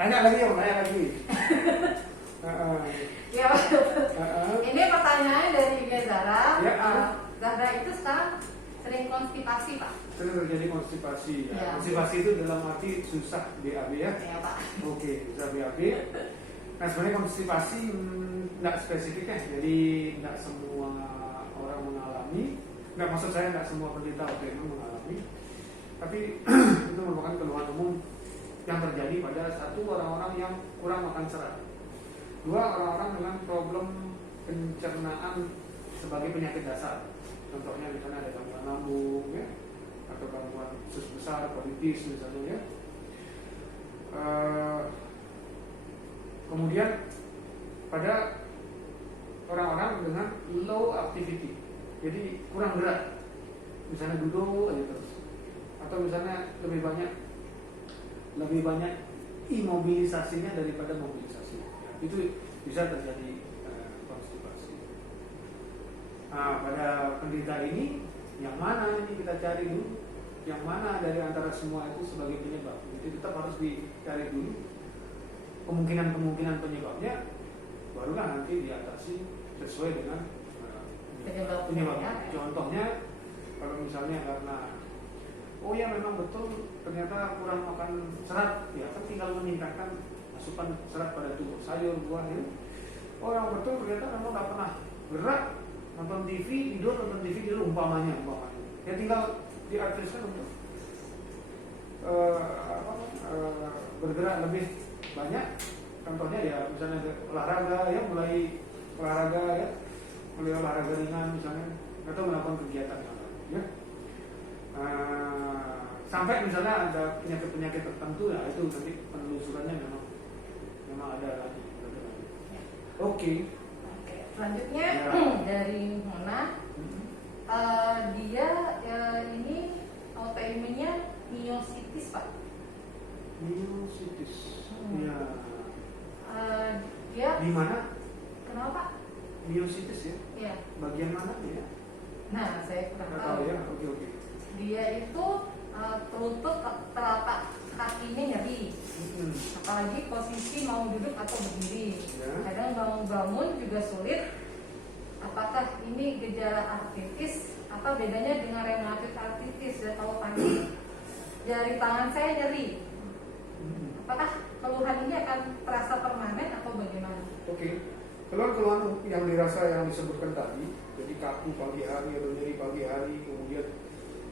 Tanya lagi ya, tanya lagi. Ya, ini pertanyaannya dari Zahra. Ya, Zahra itu sekarang sering konstipasi, Pak. Sering terjadi konstipasi. Ya. Ya. Konstipasi itu dalam arti susah BAB ya. Ya, Pak. Oke, susah BAB. Nah sebenarnya konstipasi nggak spesifik ya, jadi nggak semua orang mengalami. Nggak, maksud saya nggak semua penderita autoimun mengalami. Tapi itu merupakan keluhan umum yang terjadi pada satu orang-orang yang kurang makan serat. Dua, orang-orang dengan problem pencernaan sebagai penyakit dasar. Contohnya misalnya ada gangguan lambung ya, atau gangguan usus besar, kolitis misalnya ya. Kemudian pada orang-orang dengan low activity, jadi kurang gerak, misalnya duduk aja terus, atau misalnya lebih banyak imobilisasinya daripada mobilisasinya, itu bisa terjadi konstipasi. Nah, pada penderita ini, yang mana ini kita cari dulu, yang mana dari antara semua itu sebagai penyebab. Jadi tetap harus dicari dulu kemungkinan penyebabnya, barulah nanti diatasi sesuai dengan penyebabnya. Contohnya, kalau misalnya karena oh ya memang betul ternyata kurang makan serat, ya kan tinggal meningkatkan asupan serat pada tubuh, sayur, buah ya. Oh yang betul ternyata memang nggak pernah gerak, nonton TV, tidur, nonton TV dulu umpamanya. Ya tinggal diartiskan untuk bergerak lebih banyak. Contohnya ya misalnya olahraga ya, mulai olahraga ringan misalnya, atau melakukan kegiatan yang lain ya. Sampai misalnya ada penyakit tertentu ya, itu nanti penelusurannya memang ada lagi. Oke. Selanjutnya dari Mona, dia ini autoimunnya myositis, Pak. Myositis. Ya. Dia di mana? Kenapa? Myositis ya? Iya. Bagian mana ya? Nah, saya kurang tahu. Ya. Oke. Dia itu lutut telapak kakinya nyeri. Apalagi posisi mau duduk atau berdiri. Ya. Kadang bangun juga sulit. Apakah ini gejala artritis atau bedanya dengan rheumatoid arthritis? Dan kalau pagi jari tangan saya nyeri. Apakah keluhan ini akan terasa permanen atau bagaimana? Oke. Keluhan yang dirasa yang disebutkan tadi, jadi kaku pagi hari atau nyeri pagi hari, kemudian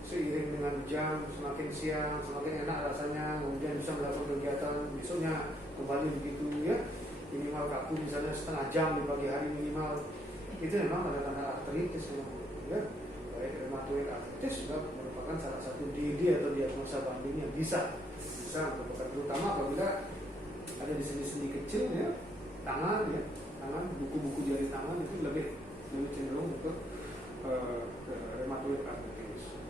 seiring dengan jam semakin siang semakin enak rasanya, kemudian bisa melakukan kegiatan, besoknya kembali begitu ya, minimal kaku misalnya setengah jam di pagi hari minimal, itu memang tanda-tanda artritis ya. Baik rheumatoid arthritis juga merupakan salah satu DD atau diagnosa banding yang bisa merupakan, terutama apabila ada di sendi-sendi kecil ya, tangan, buku-buku jari tangan itu lebih cenderung untuk rheumatoid arthritis.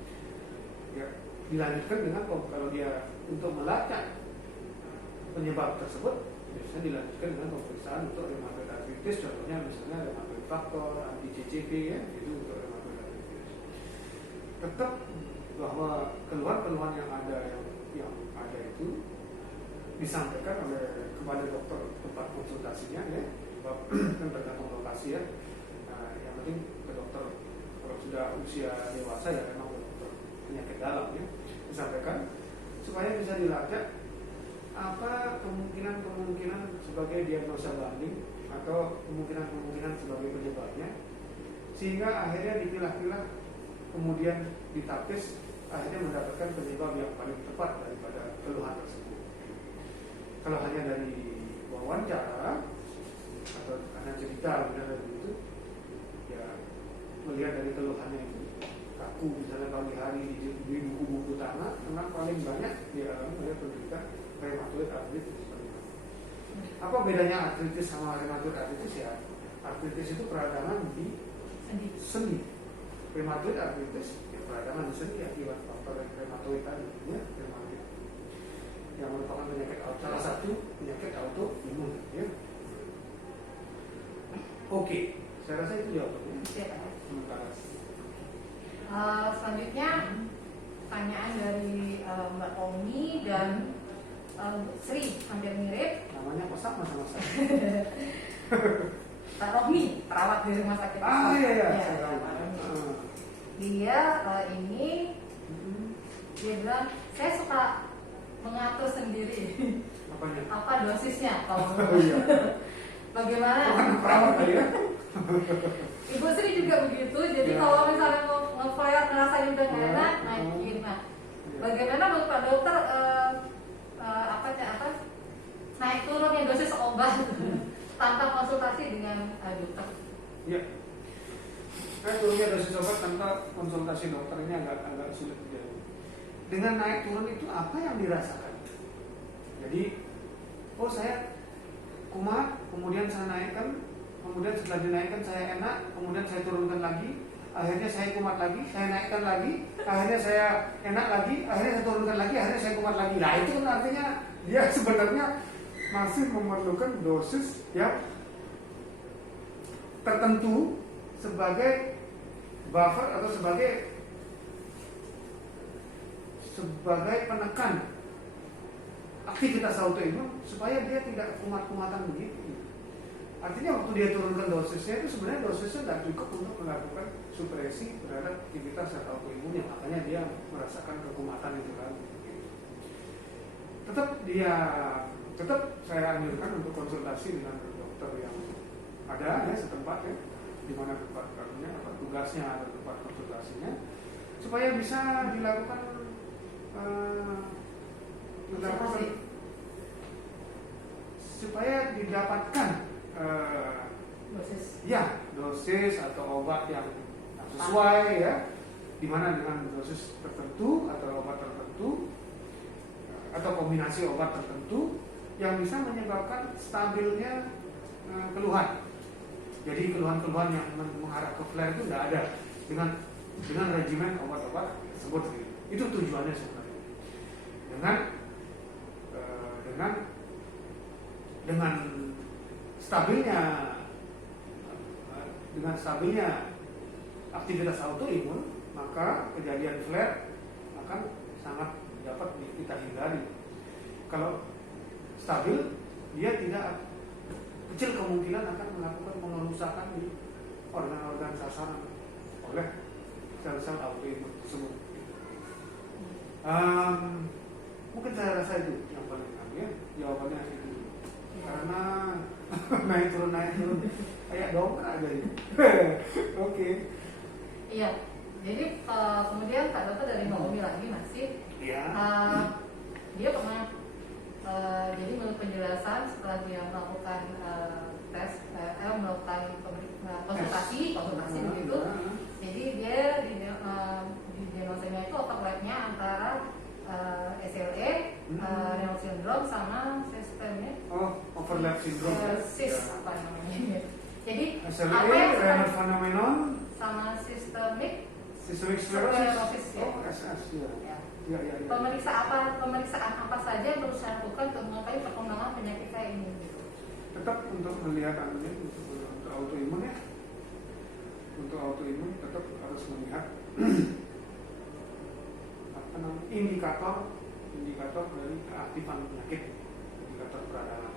Ya, dilanjutkan dengan kalau dia untuk melacak penyebab tersebut, biasanya dilanjutkan dengan pemeriksaan untuk rheumatoid arthritis, contohnya misalnya rheumatoid factor, anti-CCP ya, itu untuk rheumatoid arthritis. Tetap bahwa keluhan-keluhan yang ada itu disampaikan kepada dokter tempat konsultasinya ya, kan tergantung lokasi ya. Yang penting ke dokter, kalau sudah usia dewasa ya memang ke dokter penyakit dalam ya, disampaikan supaya bisa dilacak apa kemungkinan sebagai diagnosa banding atau kemungkinan sebagai penyebabnya, sehingga akhirnya dipilah-pilah kemudian ditapis, akhirnya mendapatkan penyebab yang paling tepat daripada keluhan tersebut. Kalau hanya dari wawancara atau hanya cerita benar begitu, ya melihat dari keluhannya itu, kaku misalnya pagi hari di buku-buku tanah, memang paling banyak dialami oleh penderita rheumatoid arthritis. Apa bedanya artritis sama rheumatoid arthritis ya? Artritis itu peradangan di sendi. Rheumatoid arthritis ya peradangan di sendi akibat faktor rheumatoid tadi ya, rheumatoid yang merupakan penyakit salah satu penyakit autoimun ya. Oke, saya rasa itu jawabannya. Selanjutnya pertanyaan dari Mbak Tommy dan Sri, hampir mirip. Namanya apa sama saya? Pak Rohmi, perawat di rumah sakit. Iya. Ya, Pak Rohmi. Dia ini dia bilang saya suka mengatur sendiri Apanya? apa dosisnya kalau Iya. bagaimana. Bukan perawat kali ya? Ibu Sri juga begitu. Jadi Ya. kalau misalnya mau nge-flare ngerasain udah nggak Ya. enak, naikin. Nah, bagaimana menurut Pak Dokter naik turunnya dosis obat tanpa konsultasi dengan dokter? Iya. Turunnya dosis obat tanpa konsultasi dokter ini agak sulit terjadi. Dengan naik turun itu apa yang dirasakan? Jadi, saya kumat, kemudian saya naikkan, kemudian setelah dinaikkan saya enak, kemudian saya turunkan lagi, akhirnya saya kumat lagi, saya naikkan lagi, akhirnya saya enak lagi, akhirnya saya turunkan lagi, akhirnya saya kumat lagi. Nah itu kan artinya dia sebenarnya masih memerlukan dosis yang tertentu sebagai buffer atau sebagai penekan aktivitas autoimun supaya dia tidak kumat-kumatan begitu. Artinya waktu dia turunkan dosisnya itu sebenarnya dosisnya tidak cukup untuk melakukan supresi terhadap aktivitas autoimunnya, makanya dia merasakan kekumatan itu kan. Tetap saya anjurkan untuk konsultasi dengan dokter yang ada ya setempat ya, di mana tempat tugasnya atau tempat konsultasinya, supaya bisa dilakukan supaya didapatkan dosis atau obat yang sesuai ya, dimana dengan dosis tertentu atau obat tertentu atau kombinasi obat tertentu yang bisa menyebabkan stabilnya keluhan. Jadi keluhan-keluhan yang mengarah ke flare itu tidak ada dengan regimen obat-obat tersebut. Itu tujuannya sebenarnya. Dengan stabilnya aktivitas autoimun, maka kejadian flare akan sangat dapat kita hindari. Kalau stabil, dia tidak kecil kemungkinan akan melakukan pengerusakan di organ-organ sasaran oleh sel-sel autoimun tersebut. Mungkin saya rasa itu yang paling ya, jawabannya itu. Karena naik turun kayak dongkrak aja ini. Oke. Iya. Jadi kemudian Pak Dokter dari Mbak Umi lagi masih. Iya. Dia pernah jadi menurut penjelasan setelah dia melakukan melakukan konsultasi begitu. Jadi dia di diagnosanya itu overlapnya antara SLE, Reynolds syndrome sama sistemnya. Overlap syndrome. SIS apa namanya? Jadi SLE, apa yang Reynolds phenomenon sama systemic sclerosis. SS ya. Ya. Pemeriksaan apa saja yang perlu saya lakukan untuk mengetahui perkembangan penyakit saya ini? Tetap untuk melihat untuk autoimun ya. Untuk autoimun tetap harus melihat indikator dari keaktifan penyakit, indikator peradangan.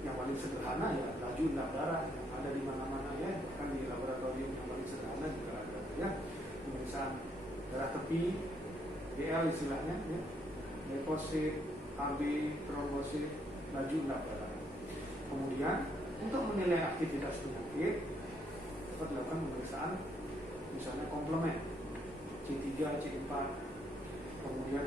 Yang paling sederhana ya laju endap darah yang ada di mana-mana ya, bahkan di laboratorium yang paling sederhana juga ada ya. Pemeriksaan darah tepi, DL istilahnya ya, deposit, AB, trombosit, laju endap darah. Kemudian untuk menilai aktivitas penyakit dapat dilakukan pemeriksaan misalnya komplement C3, C4. Kemudian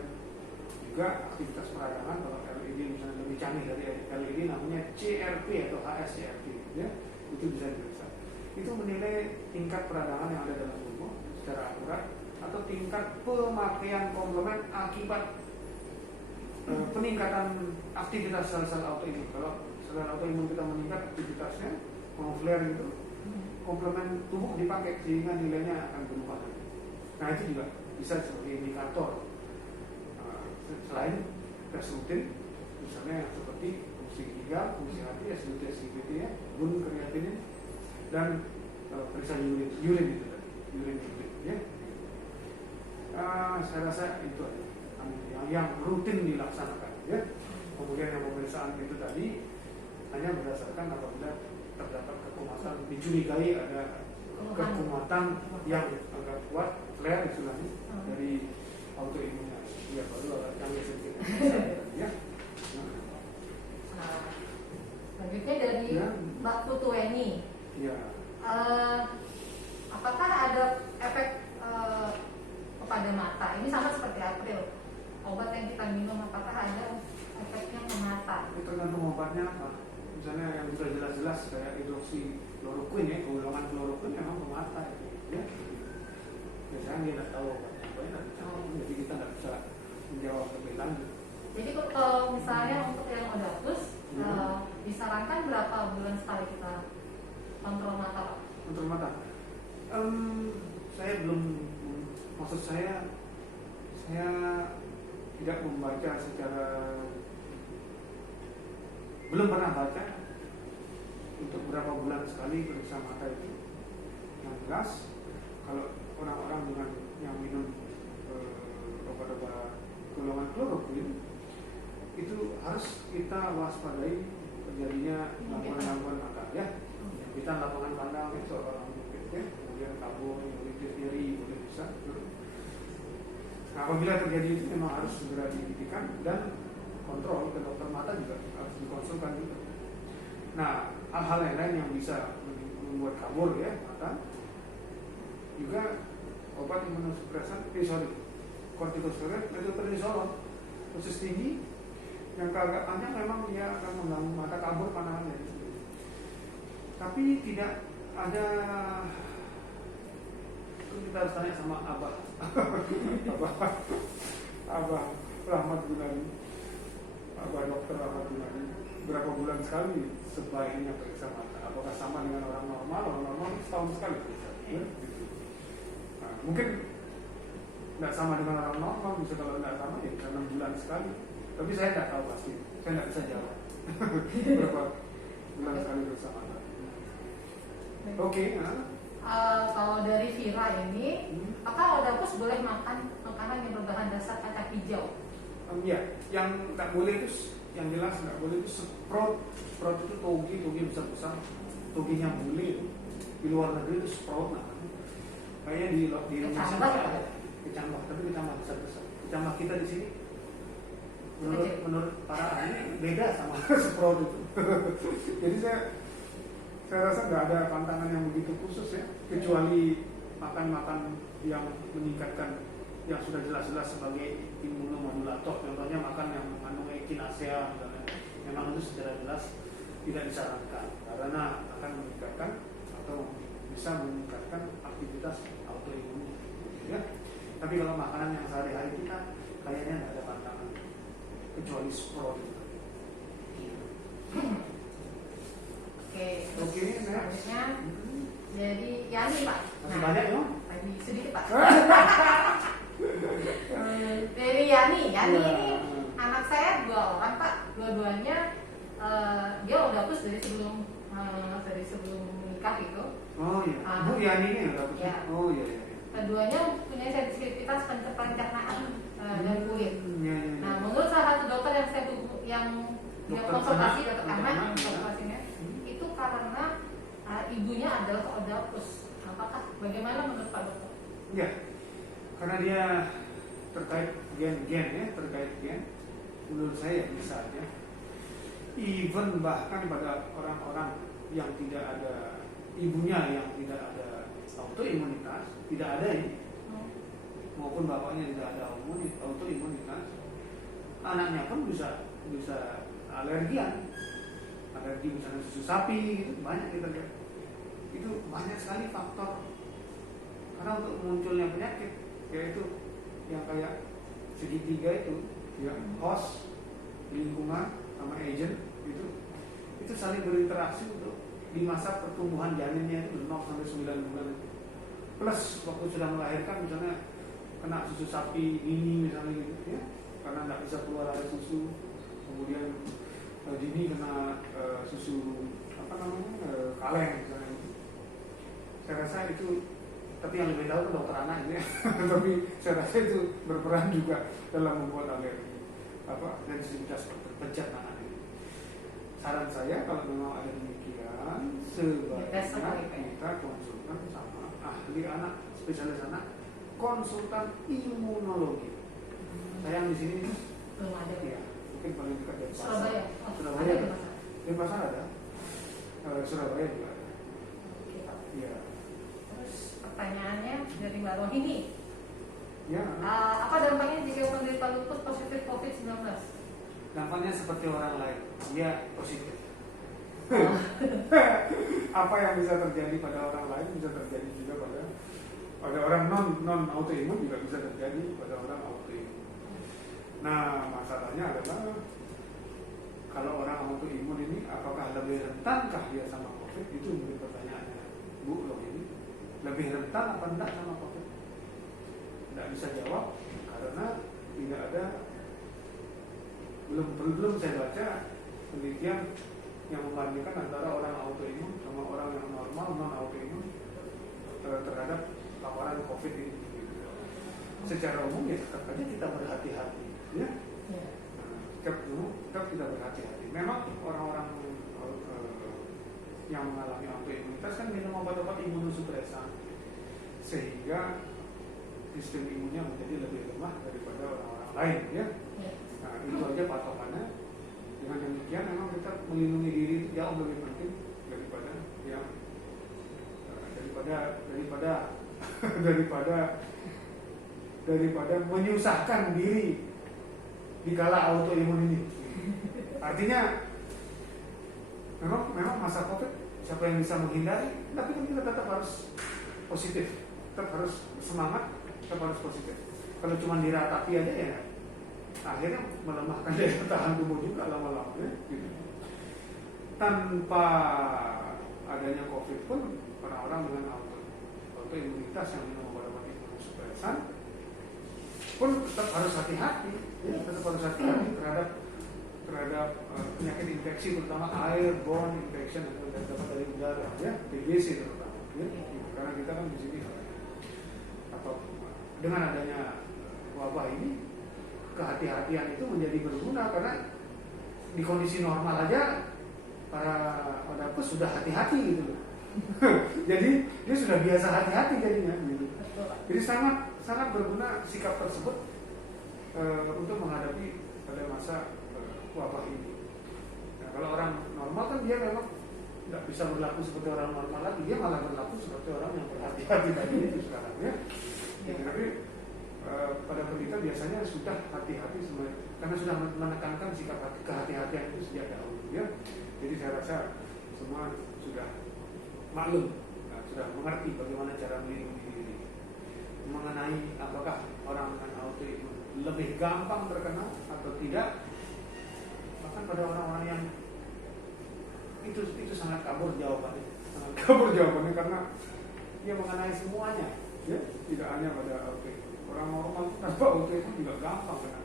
juga aktivitas peradangan, kalau LED misalnya lebih canggih dari LED namanya CRP atau HSCRP ya, itu bisa diperiksa. Itu menilai tingkat peradangan yang ada dalam tubuh secara akurat atau tingkat pemakaian komplement akibat peningkatan aktivitas sel-sel autoimun. Kalau sel autoimun kita meningkat aktivitasnya, mau flare itu, komplement tubuh dipakai sehingga nilainya akan berubah. Nah itu juga bisa sebagai indikator. Selain tes rutin, misalnya seperti fungsi ginjal, fungsi hati, SGT, SGPT ya, gun kreatinin, dan periksa urin ya. Saya rasa itu aja yang rutin dilaksanakan. ya. Kemudian yang pemeriksaan itu tadi hanya berdasarkan apabila terdapat kekuatan, dicurigai ada kekumatan yang agak kuat, flare istilahnya dari autoimunnya. Ya baru agak canggih sedikit. Ya. Selanjutnya dari Mbak Putuweni. Ya. Apakah ada efek kepada mata? Ini sama seperti April. Obat yang kita minum apakah ada efeknya ke mata? Itu tergantung obatnya apa. Misalnya yang sudah jelas-jelas kayak hidroksikloroquine ya, golongan kloroquine memang ke mata ya. Biasanya dia tidak tahu obatnya apa ya, jadi kita tidak bisa menjawab lebih lanjut. Jadi kalau misalnya untuk yang Odapus disarankan berapa bulan sekali kita kontrol mata, Pak? Kontrol mata? Saya belum, maksud saya tidak membaca secara, belum pernah baca untuk berapa bulan sekali periksa mata itu. Yang jelas kalau orang-orang dengan yang minum obat-obat golongan kloroquine itu harus kita waspadai terjadinya gangguan mata ya. Kita lapangan pandang itu orang ya, kemudian kabur, nyeri, boleh bisa. Nah, apabila terjadi itu memang harus segera dihentikan dan kontrol ke dokter mata juga harus dikonsulkan juga. Nah, hal-hal yang lain yang bisa membuat kabur ya mata juga obat imunosupresan, kortikosteroid, metotrexate, dosis tinggi yang agak panjang memang dia akan mengganggu mata, kabur pandangannya. Tapi tidak ada, kita harus tanya sama Abah Rahmat Gunadi, Abah Dokter Rahmat Gunadi, berapa bulan sekali sebaiknya periksa mata? Apakah sama dengan orang normal? Orang normal setahun sekali periksa. Ya? Nah, mungkin tidak sama dengan orang normal, bisa kalau tidak sama ya bisa 6 bulan sekali. Tapi saya tidak tahu pasti, saya tidak bisa jawab berapa bulan sekali periksa mata. Oke. Kalau dari Vira ini, apakah Odapus boleh makan makanan yang berbahan dasar kacang hijau? Ya, yang tak boleh itu, yang jelas nggak boleh itu sprout. Sprout itu toge besar-besar. Togenya bule di luar negeri itu sprout namanya. Kayaknya di Indonesia ada kecambah, tapi kecambah besar-besar. Kecambah kita di sini menurut para ahli beda sama sprout itu. Jadi saya rasa nggak ada pantangan yang begitu khusus ya, kecuali makan yang meningkatkan yang sudah jelas-jelas sebagai imunomodulator, contohnya makan yang mengandung echinacea misalnya, memang itu secara jelas tidak disarankan karena akan meningkatkan atau bisa meningkatkan aktivitas autoimun ya. Tapi kalau makanan yang sehari-hari kita kayaknya nggak ada pantangan kecuali sprout itu. Oke, selanjutnya jadi Yani Pak. Masih banyak ya? Lagi sedikit Pak. Dari Yani ini anak saya 2 orang Pak, dua-duanya dia udah hapus dari sebelum menikah gitu. Oh iya, Bu Yani ini udah hapus. Ya. Oh iya. Keduanya punya sensitivitas pencernaan dan kulit. Ya. Nah, menurut salah satu dokter yang saya konsultasi, dokter anak konsultasinya, itu karena ibunya adalah Odapus. Apakah bagaimana menurut Pak Dokter? Ya, karena dia terkait gen, menurut saya bisa ya. Even bahkan pada orang-orang yang tidak ada ibunya yang tidak ada autoimunitas, tidak ada ini, maupun bapaknya tidak ada autoimunitas, anaknya pun bisa alergi misalnya susu sapi gitu, banyak kita lihat. Itu banyak sekali faktor. Karena untuk munculnya penyakit yaitu yang kayak segitiga itu, ya host, lingkungan sama agent itu saling berinteraksi untuk di masa pertumbuhan janinnya itu 0 sampai 9 bulan itu. Plus waktu sudah melahirkan misalnya kena susu sapi ini misalnya gitu ya, karena nggak bisa keluar dari susu, kemudian dini kena susu kaleng misalnya. Saya rasa itu, tapi yang lebih tahu itu dokter anak ya. Tapi saya rasa itu berperan juga dalam membuat alergi. sensitivitas pencernaan ini. Saran saya kalau memang ada demikian, sebaiknya kita konsultan sama ahli anak, spesialis anak, konsultan imunologi. Sayang di sini belum ada ya, mungkin paling dekat dari Surabaya. Surabaya Ada ada. Denpasar ada. Surabaya juga ada. Oke, Pak. Iya. Terus pertanyaannya dari Mbak Rohini. Ya. Apa dampaknya jika penderita lupus positif COVID-19? Dampaknya seperti orang lain, dia positif. Oh. Apa yang bisa terjadi pada orang lain bisa terjadi juga pada orang non autoimun, juga bisa terjadi pada orang autoimun. Nah, masalahnya adalah kalau orang autoimun ini apakah lebih rentankah dia sama COVID? Itu menjadi pertanyaannya, Bu loh ini. Lebih rentan apa enggak sama COVID? Tidak bisa jawab karena tidak ada, belum saya baca penelitian yang membandingkan antara orang autoimun sama orang yang normal non autoimun terhadap paparan COVID ini. Secara umum ya tetap aja kita berhati-hati, ya. Tetap kita berhati-hati. Memang orang-orang yang mengalami autoimunitas kan minum obat-obat imunosupresan sehingga sistem imunnya menjadi lebih lemah daripada orang-orang lain, ya. Nah, itu aja patokannya. Dengan demikian memang kita melindungi diri itu jauh lebih penting daripada yang daripada menyusahkan diri di kala autoimun ini. Artinya memang masa COVID siapa yang bisa menghindari, tapi kan kita tetap harus positif, tetap harus semangat, tetap harus positif. Kalau cuma diratapi aja ya akhirnya melemahkan daya tahan tubuh juga lama-lama, ya, gitu. Tanpa adanya COVID pun orang-orang dengan autoimunitas yang minum obat-obat imunosupresan pun tetap harus hati-hati, ya, tetap harus hati-hati terhadap penyakit infeksi, terutama airborne infection yang dapat dari udara, ya, TBC terutama, ya, karena kita kan di sini dengan adanya wabah ini kehati-hatian itu menjadi berguna karena di kondisi normal aja para pes sudah hati-hati gitu loh. Jadi dia sudah biasa hati-hati jadinya gitu. Jadi sangat berguna sikap tersebut untuk menghadapi pada masa wabah ini. Nah, kalau orang normal kan dia memang tidak bisa berlaku seperti orang normal lagi, dia malah berlaku seperti orang yang berhati-hati tadi itu sekarang, ya. Tapi pada penderita biasanya sudah hati-hati karena sudah menekankan sikap kehati-hatian itu sejak dahulu, ya. Jadi saya rasa semua sudah maklum, sudah mengerti bagaimana cara melindungi diri mengenai apakah orang dengan autoimun lebih gampang terkena atau tidak. Bahkan pada orang-orang yang itu sangat kabur jawabannya karena dia mengenai semuanya, ya, tidak hanya pada autoimun. Orang normal tanpa autoimun juga gampang kena.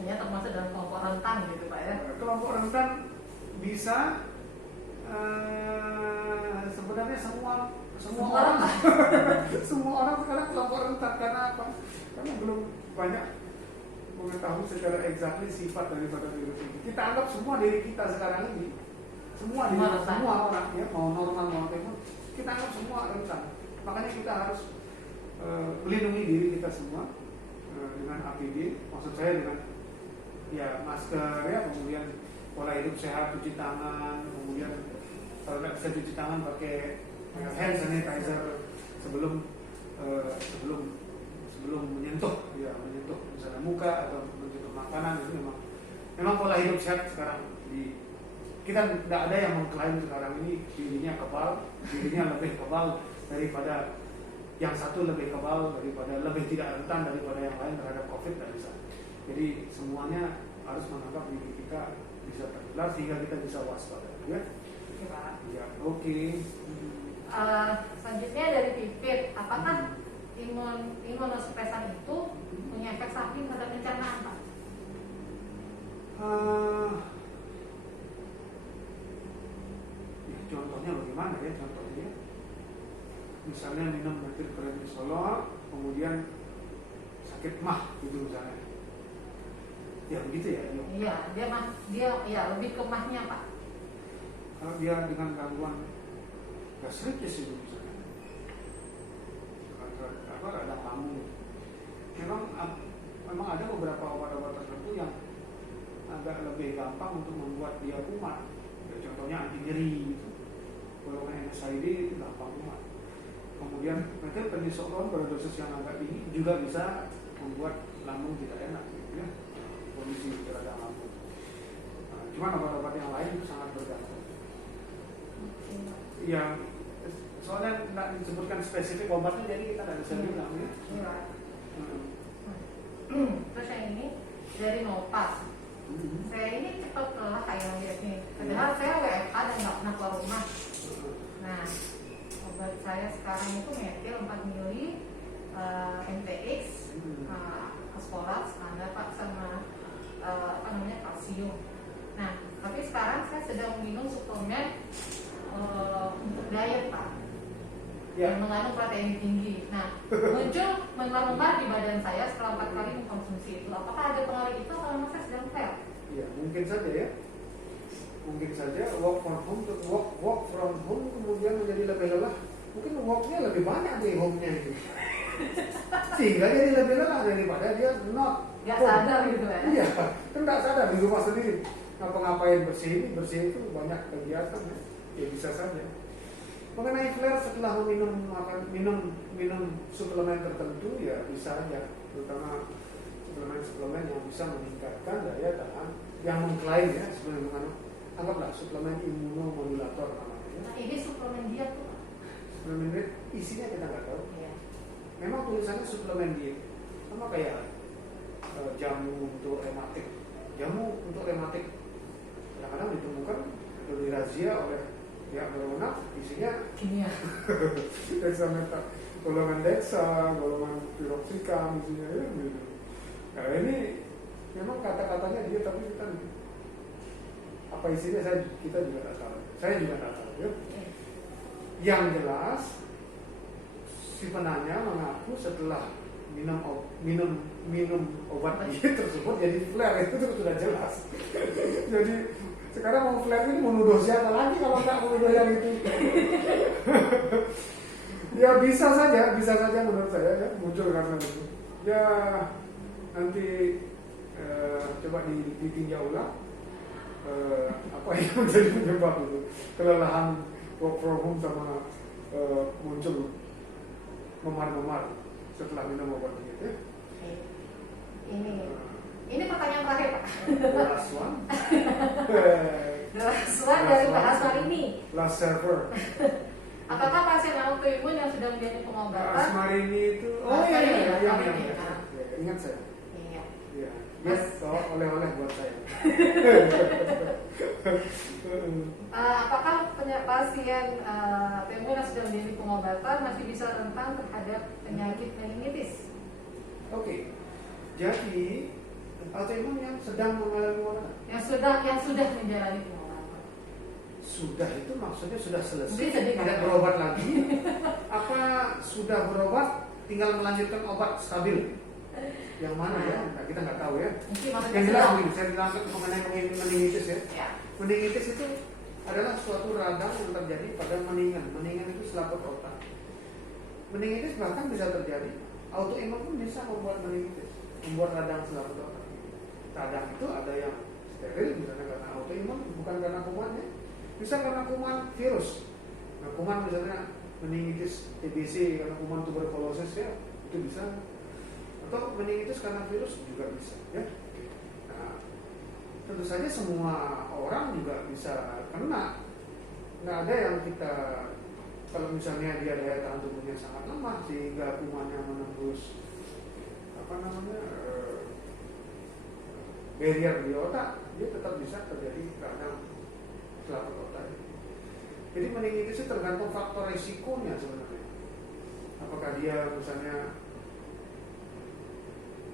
Hanya termasuk dalam kelompok rentan gitu, Pak, ya. Kelompok rentan bisa sebenarnya semua orang semua orang sekarang kelompok rentan. Karena apa? Karena belum banyak mengetahui secara exactly sifat daripada virus ini. Kita anggap semua diri kita sekarang ini semua orang, ya, mau normal mau autoimun, kita anggap semua rentan. Makanya kita harus melindungi diri kita semua dengan APD, maksud saya dengan ya masker, ya, kemudian pola hidup sehat, cuci tangan, kemudian kalau nggak bisa cuci tangan pakai hand sanitizer sebelum menyentuh misalnya muka atau menyentuh makanan. Itu memang pola hidup sehat sekarang kita tidak ada yang mengklaim sekarang ini dirinya lebih kebal daripada yang satu, lebih kebal daripada, lebih tidak rentan daripada yang lain terhadap COVID, tidak bisa. Jadi semuanya harus menganggap diri kita bisa tertular sehingga kita bisa waspada, ya. Oke, Pak. Ya, oke. Selanjutnya dari Pipit, apakah imunosupresan itu punya efek samping pada pencernaan, Pak? Ya, contohnya bagaimana ya? Contohnya misalnya minum metilprednisolon kemudian sakit mah gitu misalnya. Ya begitu ya. Iya, dia ya lebih ke mahnya Pak. Kalau dia dengan gangguan gastritis itu misalnya, radang lambung, memang ada beberapa obat-obat tertentu yang agak lebih gampang untuk membuat dia kumat. Ya, contohnya anti nyeri gitu. Golongan NSAID itu gampang kumat. Kemudian methylprednisolone pada dosis yang agak tinggi juga bisa membuat lambung tidak enak, gitu ya, kondisi radang lambung. Nah, cuman obat-obat yang lain itu sangat bergantung. Yang soalnya tidak disebutkan spesifik obatnya, jadi kita tidak bisa bilang ya. Terus yang ini dari Nopas. Saya ini cepat lelah kayak lihat nih. Padahal saya WFH dan nggak pernah keluar rumah. Nah, obat saya sekarang itu metil 4 mili, MTX, Aspolax, ada Pak, sama kalsium. Nah, tapi sekarang saya sedang minum suplemen untuk diet Pak, yang mengandung protein tinggi. Nah, muncul memar-memar di badan saya setelah 4 kali mengkonsumsi itu. Apakah ada pengaruh itu kalau memang saya sedang fail? Ya, mungkin saja ya. Mungkin saja work from home kemudian menjadi lebih lelah. Mungkin worknya lebih banyak di home-nya itu. Sehingga jadi lebih lelah daripada dia Gak sadar gitu ya. Iya, kan gak sadar di rumah sendiri. Ngapa-ngapain bersih itu banyak kegiatan ya. Ya bisa saja. Mengenai flare setelah minum suplemen tertentu ya bisa aja, terutama suplemen yang bisa meningkatkan daya tahan, yang mengklaim ya suplemen mengandung, anggaplah suplemen imunomodulator namanya. Ya. Nah, ini suplemen diet tuh. Suplemen diet isinya kita nggak tahu. Iya. Memang tulisannya suplemen diet, sama kayak jamu untuk rematik. Jamu untuk rematik kadang-kadang ditemukan atau dirazia oleh pihak berwenang, isinya kimia, dexametat, golongan dexa, golongan piroxicam, isinya ya gitu. Nah ini memang kata-katanya dia, tapi kita apa isinya kita juga tidak tahu. Saya juga tidak tahu ya. Yang jelas si penanya mengaku setelah minum obat diet tersebut jadi flare, itu sudah jelas. Jadi sekarang mau flare ini menuduh siapa lagi kalau nggak menuduh yang itu? Ya bisa saja menurut saya ya, muncul karena itu. Ya nanti coba ditinjau ulang apa yang menjadi penyebab itu kelelahan work from home sama muncul memar-memar setelah minum obat diet ya. Ini pertanyaan terakhir Pak. Last one. Last one dari Pak Asmarini. Last server. Apakah pasien autoimun yang sudah menjadi pengobatan? Asmarini itu, ingat saya. Iya. Iya. Yes, oleh-oleh buat saya. Apakah pasien autoimun yang sudah menjadi pengobatan masih bisa rentan terhadap penyakit meningitis? Oke. Jadi autoimun yang sedang mengalami pengobatan. Yang sudah menjalani pengobatan. Sudah itu maksudnya sudah selesai, Sedih, tidak berobat lagi. Apa sudah berobat, tinggal melanjutkan obat stabil? Yang mana ya? Nah, kita nggak tahu ya. Yang jelas begini, saya bilang mengenai meningitis ya. Meningitis itu adalah suatu radang yang terjadi pada meningan. Meningan itu selaput otak. Meningitis bahkan bisa terjadi. Autoimun pun bisa membuat meningitis, membuat radang selaput otak. Radang itu ada yang steril, misalnya karena autoimun, bukan karena kumannya. Bisa karena kuman virus. Nah, kuman misalnya meningitis TBC karena kuman tuberkulosis ya, itu bisa. Atau meningitis karena virus juga bisa ya. Nah, tentu saja semua orang juga bisa kena. Nggak ada yang kita, kalau misalnya dia daya tahan tubuhnya sangat lemah sehingga kumannya menembus barrier di otak, dia tetap bisa terjadi radang selaput otak. Jadi meningitis itu tergantung faktor risikonya sebenarnya. Apakah dia misalnya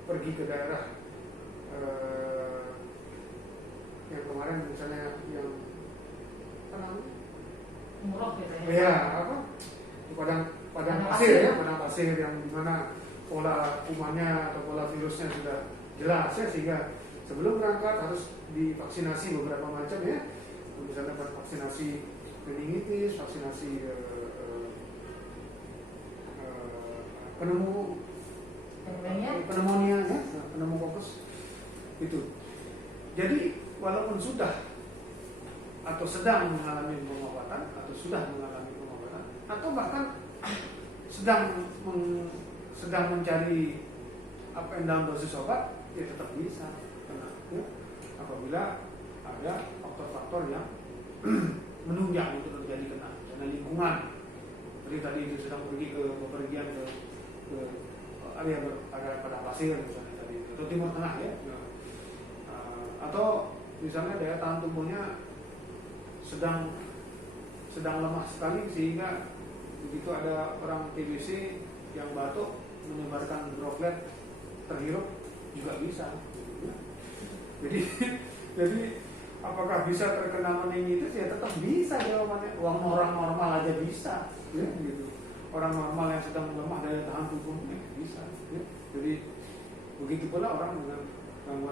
pergi ke daerah yang kemarin misalnya yang apa namanya? Murah gitu ya. Ya, apa? Padang pasir ya, padang pasir yang dimana pola kumannya atau pola virusnya sudah jelas ya, sehingga sebelum berangkat harus divaksinasi beberapa macam ya, misalnya vaksinasi meningitis, vaksinasi pneumonia ya, pneumokokus itu. Jadi walaupun sudah atau sedang mengalami pengobatan atau sudah mengalami pengobatan atau bahkan sedang mencari up and down dosis obat, ya tetap bisa kena ya, apabila ada faktor-faktor yang menunjang untuk terjadi kena, karena lingkungan seperti tadi itu sedang pergi ke bepergian ke area pada pasir misalnya tadi, atau Timur Tengah ya, atau misalnya daya tahan tubuhnya sedang lemah sekali sehingga begitu ada orang TBC yang batuk menyebarkan droplet terhirup juga bisa. Jadi apakah bisa terkena meningitis? Ya tetap bisa jawabannya. Orang normal aja bisa, ya, gitu. Orang normal yang sedang lemah daya tahan tubuhnya bisa. Ya. Jadi begitu pula orang dengan gangguan